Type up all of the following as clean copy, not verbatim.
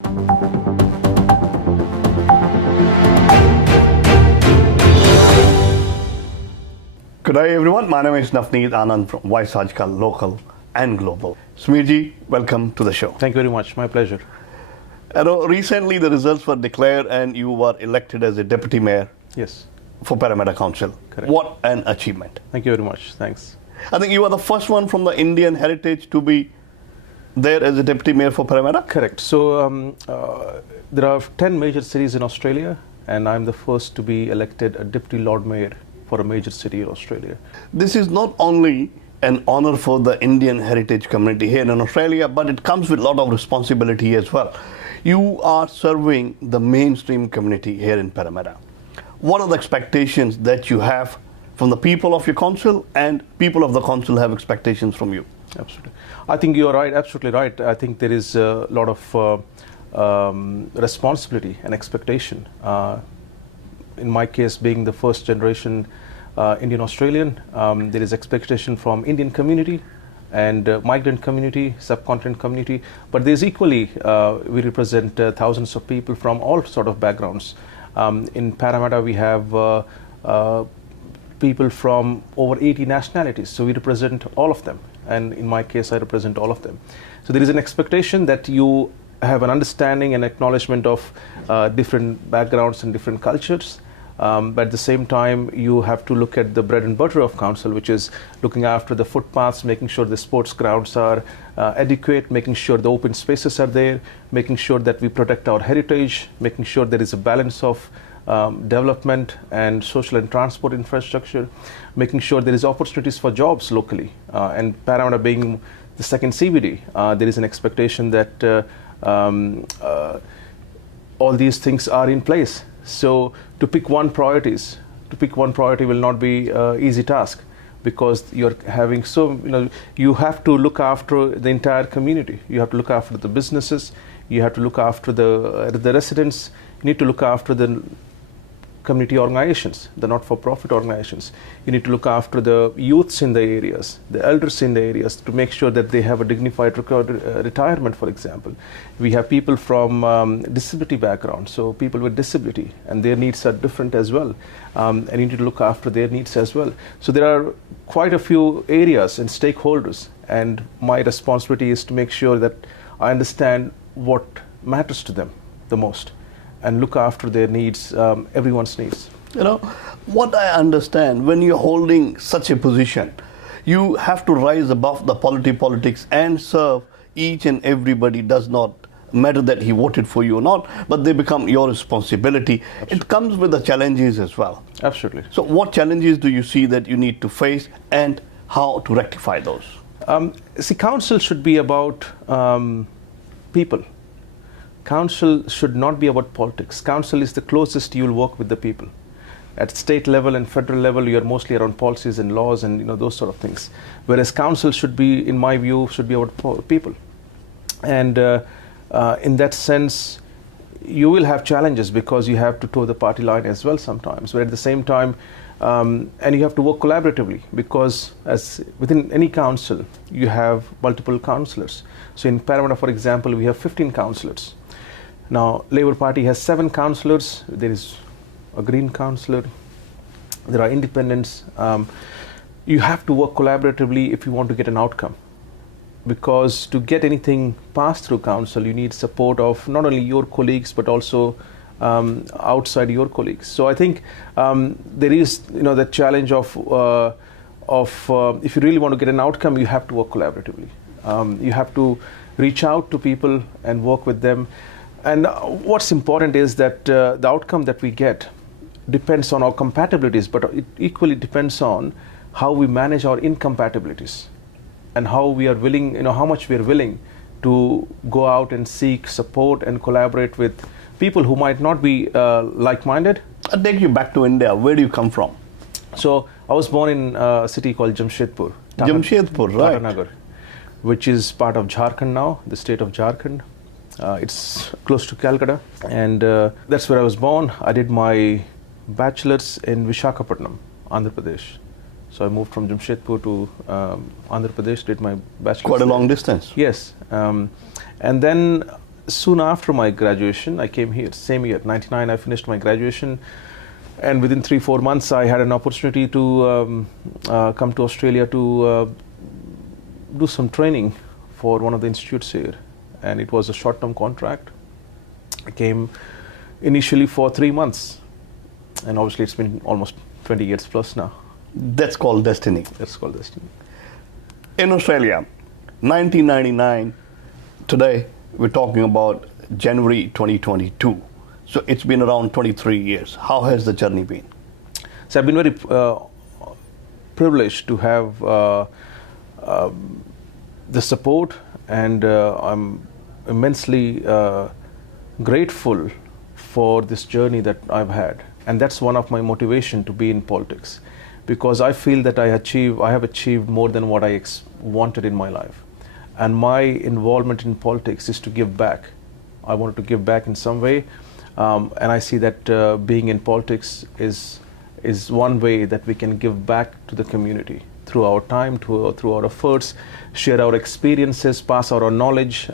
Good day everyone, my name is Navneet Anand from AajKal, local and global. Smearji, welcome to the show. Thank you very much, my pleasure. Recently the results were declared and you were elected as a deputy mayor. Yes. For Parramatta Council. Correct. What an achievement. Thank you very much, thanks. I think you are the first one from the Indian heritage to be there as a deputy mayor for Parramatta? Correct. So there are 10 major cities in Australia and I'm the first to be elected a deputy Lord Mayor for a major city in Australia. This is not only an honor for the Indian heritage community here in Australia, but it comes with a lot of responsibility as well. You are serving the mainstream community here in Parramatta. What are the expectations that you have from the people of your council, and people of the council have expectations from you? Absolutely. I think you are right, absolutely right. I think there is a lot of responsibility and expectation. In my case, being the first generation Indian Australian, there is expectation from Indian community and migrant community, subcontinent community, but there's equally, we represent thousands of people from all sort of backgrounds. In Parramatta, we have people from over 80 nationalities, so we represent all of them, and in my case, I represent all of them. So there is an expectation that you have an understanding and acknowledgement of different backgrounds and different cultures. But at the same time, you have to look at the bread and butter of council, which is looking after the footpaths, making sure the sports grounds are adequate, making sure the open spaces are there, making sure that we protect our heritage, making sure there is a balance of development and social and transport infrastructure, making sure there is opportunities for jobs locally. And Parramatta being the second CBD, there is an expectation that all these things are in place. So to pick one priority will not be an easy task, because you're having you have to look after the entire community. You have to look after the businesses, you have to look after the residents, you need to look after the community organizations, the not-for-profit organizations. You need to look after the youths in the areas, the elders in the areas, to make sure that they have a dignified retirement, for example. We have people from disability background, so people with disability, and their needs are different as well. And you need to look after their needs as well. So there are quite a few areas and stakeholders, and my responsibility is to make sure that I understand what matters to them the most, and look after their needs, everyone's needs. You know, what I understand, when you're holding such a position, you have to rise above the politics and serve each and everybody. Does not matter that he voted for you or not, but they become your responsibility. Absolutely. It comes with the challenges as well. Absolutely. So what challenges do you see that you need to face, and how to rectify those? See, council should be about people. Council should not be about politics. Council is the closest you will work with the people. At state level and federal level, you are mostly around policies and laws and those sort of things. Whereas council should be, in my view, should be about people. And in that sense, you will have challenges because you have to toe the party line as well sometimes. But at the same time, and you have to work collaboratively, because as within any council, you have multiple councillors. So in Parramatta, for example, we have 15 councillors. Now, Labour Party has 7 councillors. There is a Green councillor. There are independents. You have to work collaboratively if you want to get an outcome, because to get anything passed through council, you need support of not only your colleagues but also outside your colleagues. So I think there is the challenge of if you really want to get an outcome, you have to work collaboratively. You have to reach out to people and work with them. And what's important is that the outcome that we get depends on our compatibilities, but it equally depends on how we manage our incompatibilities, and how we are willing, how much we are willing to go out and seek support and collaborate with people who might not be like-minded. I'll take you back to India. Where do you come from? So I was born in a city called Jamshedpur. Jamshedpur, right. Nagar, which is part of Jharkhand now, the state of Jharkhand. It's close to Calcutta, and that's where I was born. I did my bachelor's in Visakhapatnam, Andhra Pradesh. So I moved from Jamshedpur to Andhra Pradesh, did my bachelor's. Quite a long distance. Yes. And then soon after my graduation, I came here, same year, 99, I finished my graduation. And within 3-4 months, I had an opportunity to come to Australia to do some training for one of the institutes here. And it was a short-term contract. I came initially for 3 months. And obviously, it's been almost 20 years plus now. That's called destiny. That's called destiny. In Australia, 1999, today we're talking about January 2022. So it's been around 23 years. How has the journey been? So I've been very privileged to have the support, and I'm immensely grateful for this journey that I've had. And that's one of my motivation to be in politics, because I feel that I have achieved more than what I wanted in my life. And my involvement in politics is to give back. I wanted to give back in some way. And I see that being in politics is one way that we can give back to the community through our time, through our efforts, share our experiences, pass our knowledge,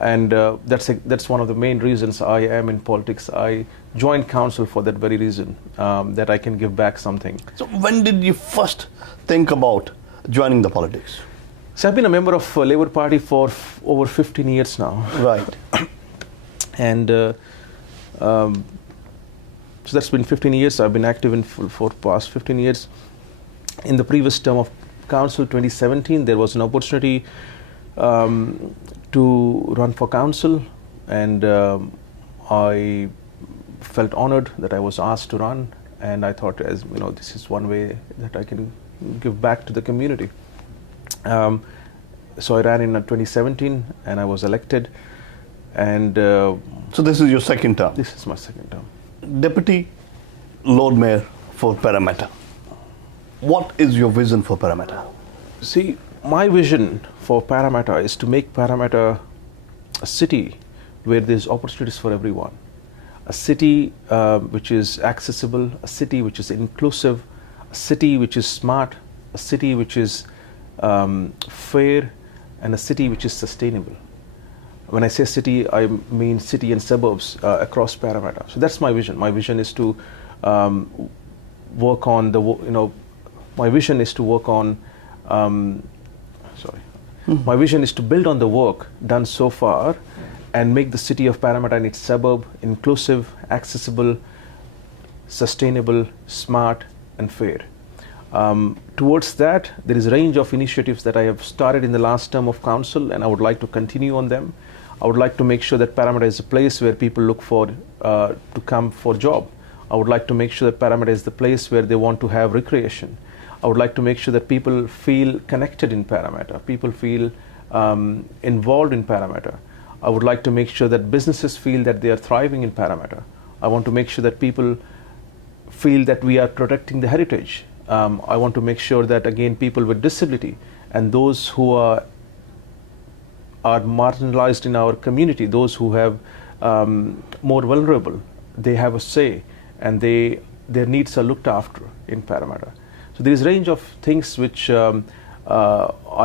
and that's one of the main reasons I am in politics. I joined council for that very reason, that I can give back something. So when did you first think about joining the politics? So I've been a member of Labour Party for over 15 years now. Right. And so that's been 15 years. I've been active for past 15 years. In the previous term of council, 2017, there was an opportunity to run for council, and I felt honored that I was asked to run, and I thought, as you know, this is one way that I can give back to the community. So I ran in 2017, and I was elected. And so this is your second term? This is my second term. Deputy Lord Mayor for Parramatta. What is your vision for Parramatta? See, my vision for Parramatta is to make Parramatta a city where there's opportunities for everyone. A city which is accessible, a city which is inclusive, a city which is smart, a city which is fair, and a city which is sustainable. When I say city, I mean city and suburbs across Parramatta. So that's my vision. My vision is to work on my vision is to work on, my vision is to build on the work done so far and make the city of Parramatta and its suburb inclusive, accessible, sustainable, smart, and fair. Towards that, there is a range of initiatives that I have started in the last term of council, and I would like to continue on them. I would like to make sure that Parramatta is a place where people look for to come for job. I would like to make sure that Parramatta is the place where they want to have recreation. I would like to make sure that people feel connected in Parramatta. People feel involved in Parramatta. I would like to make sure that businesses feel that they are thriving in Parramatta. I want to make sure that people feel that we are protecting the heritage. I want to make sure that, again, people with disability and those who are marginalized in our community, those who have more vulnerable, they have a say, and their needs are looked after in Parramatta. So there is a range of things which I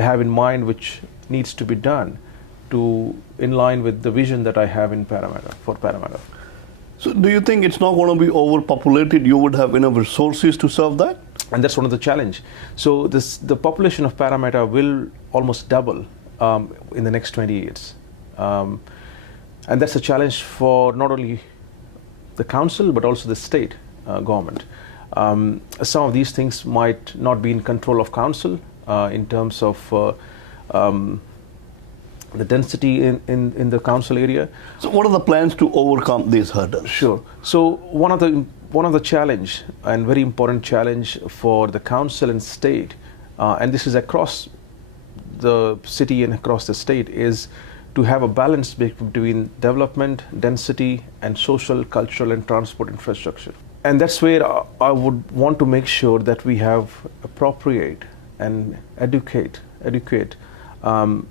have in mind which needs to be done in line with the vision that I have in Parramatta, for Parramatta. So do you think it's not going to be overpopulated? You would have enough resources to serve that? And that's one of the challenge. So the population of Parramatta will almost double in the next 20 years. And that's a challenge for not only the council, but also the state government. Some of these things might not be in control of council in terms of the density in the council area. So what are the plans to overcome these hurdles? Sure. So one of the challenge, and very important challenge for the council and state, and this is across the city and across the state, is to have a balance between development, density, and social, cultural, and transport infrastructure. And that's where I would want to make sure that we have appropriate and adequate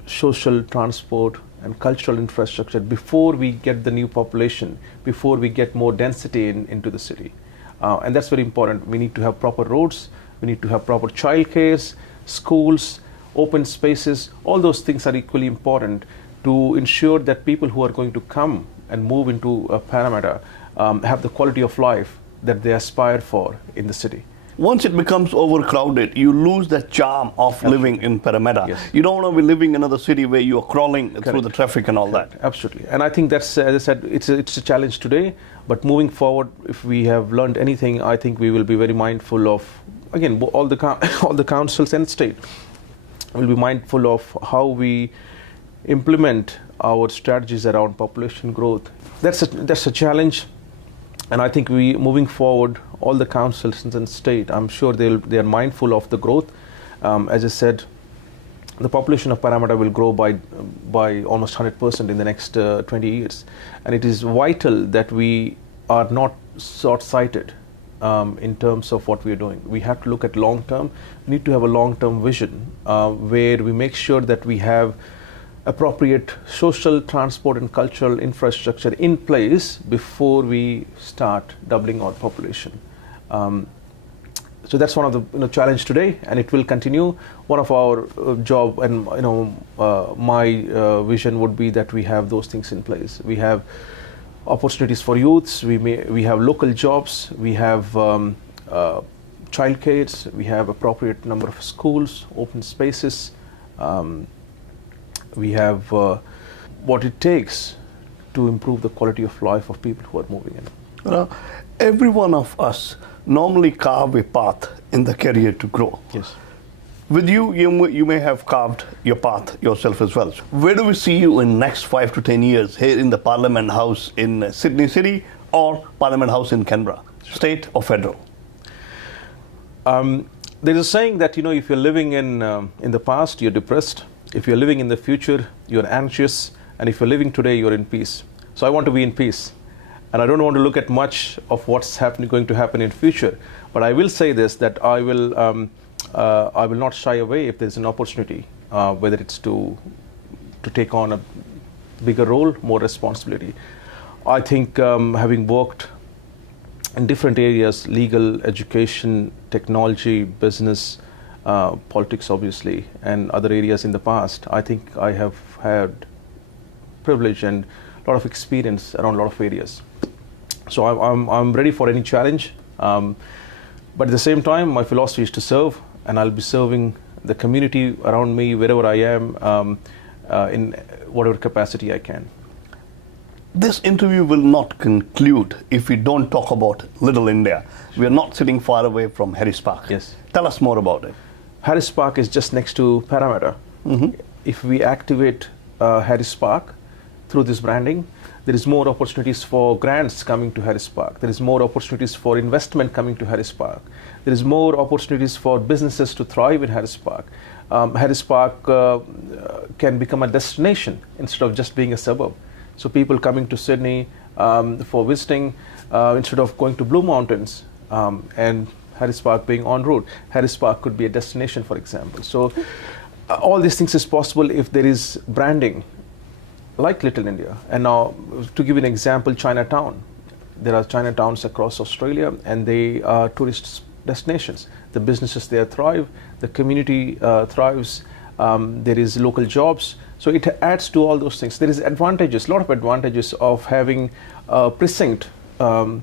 social, transport, and cultural infrastructure before we get the new population, before we get more density into the city. And that's very important. We need to have proper roads, we need to have proper childcare, schools, open spaces. All those things are equally important to ensure that people who are going to come and move into Parramatta have the quality of life that they aspire for in the city. Once it becomes overcrowded, you lose the charm of living in Parramatta. Yes. You don't want to be living in another city where you are crawling through the traffic and all that. Absolutely. And I think that's, as I said, it's a challenge today. But moving forward, if we have learned anything, I think we will be very mindful of, again, all the councils and state will be mindful of how we implement our strategies around population growth. That's a challenge. And I think moving forward, all the councils and state, I'm sure they are mindful of the growth. As I said, the population of Parramatta will grow by almost 100% in the next 20 years. And it is vital that we are not short-sighted in terms of what we are doing. We have to look at long-term. We need to have a long-term vision where we make sure that we have appropriate social, transport and cultural infrastructure in place before we start doubling our population. So that's one of the challenge today, and it will continue. One of our job and my vision would be that we have those things in place. We have opportunities for youths. We have local jobs. We have childcares. We have appropriate number of schools, open spaces. We have what it takes to improve the quality of life of people who are moving in. Every one of us normally carve a path in the career to grow. Yes. With you may have carved your path yourself as well. Where do we see you in next 5 to 10 years, here in the Parliament House in Sydney City or Parliament House in Canberra, state or federal? There's a saying that, if you're living in the past, you're depressed. If you're living in the future, you're anxious. And if you're living today, you're in peace. So I want to be in peace. And I don't want to look at much of what's going to happen in future. But I will say this, that I will not shy away if there's an opportunity, whether it's to take on a bigger role, more responsibility. I think having worked in different areas, legal, education, technology, business, politics obviously, and other areas in the past, I think I have had privilege and a lot of experience around a lot of areas. So I'm ready for any challenge, but at the same time my philosophy is to serve, and I'll be serving the community around me wherever I am, in whatever capacity I can. This interview will not conclude if we don't talk about Little India. We are not sitting far away from Harris Park. Yes. Tell us more about it. Harris Park is just next to Parramatta. Mm-hmm. If we activate Harris Park through this branding, there is more opportunities for grants coming to Harris Park. There is more opportunities for investment coming to Harris Park. There is more opportunities for businesses to thrive in Harris Park. Harris Park can become a destination instead of just being a suburb. So people coming to Sydney for visiting, instead of going to Blue Mountains and Harris Park being en route, Harris Park could be a destination, for example. So all these things is possible if there is branding like Little India. And now, to give you an example, Chinatown. There are Chinatowns across Australia, and they are tourist destinations. The businesses there thrive, the community thrives, there is local jobs. So it adds to all those things. There is advantages, a lot of advantages of having a precinct, a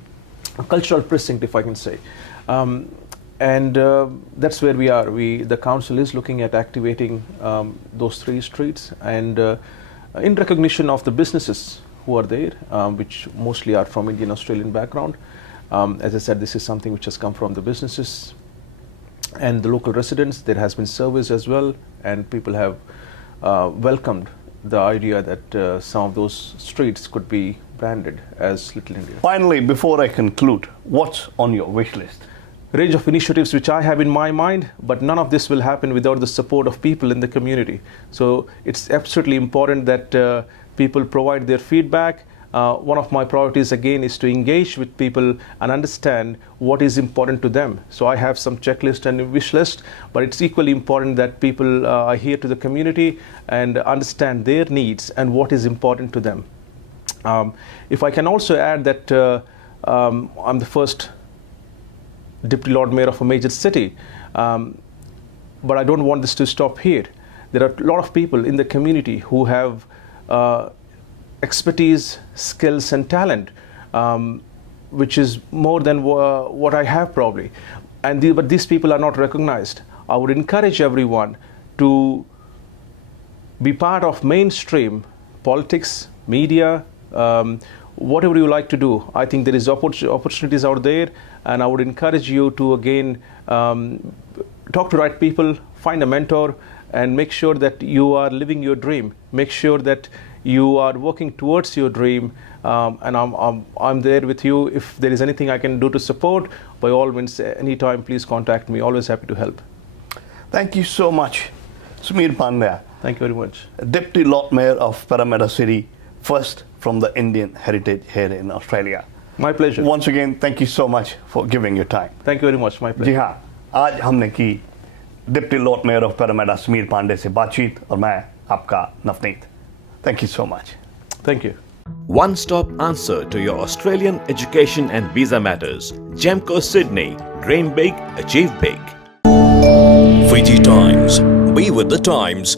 cultural precinct, if I can say. And that's where we are. The council is looking at activating those 3 streets, and in recognition of the businesses who are there, which mostly are from Indian Australian background. As I said, this is something which has come from the businesses and the local residents. There has been surveys as well, and people have welcomed the idea that some of those streets could be branded as Little India. Finally, before I conclude, what's on your wish list? Range of initiatives which I have in my mind, but none of this will happen without the support of people in the community. So it's absolutely important that people provide their feedback. One of my priorities again is to engage with people and understand what is important to them. So I have some checklist and a wish list, but it's equally important that people adhere to the community and understand their needs and what is important to them. If I can also add that I'm the first Deputy Lord Mayor of a major city, but I don't want this to stop here. There are a lot of people in the community who have expertise, skills, and talent, which is more than what I have probably. But these people are not recognized. I would encourage everyone to be part of mainstream politics, media, whatever you like to do. I think there is opportunities out there, and I would encourage you to again talk to right people, find a mentor, and make sure that you are living your dream. Make sure that you are working towards your dream, and I'm there with you. If there is anything I can do to support, by all means, anytime, please contact me. Always happy to help. Thank you so much, Sameer Pandey. Thank you very much. Deputy Lord Mayor of Parramatta City, first from the Indian heritage here in Australia. My pleasure. Once again, thank you so much for giving your time. Thank you very much. My pleasure. जी हाँ, आज हमने की deputy lord mayor of Parramatta Sameer Pande से बातचीत और मैं आपका Navneet. Thank you so much. Thank you. One-stop answer to your Australian education and visa matters. Gemco Sydney. Dream big, achieve big. VG Times. Be with the times.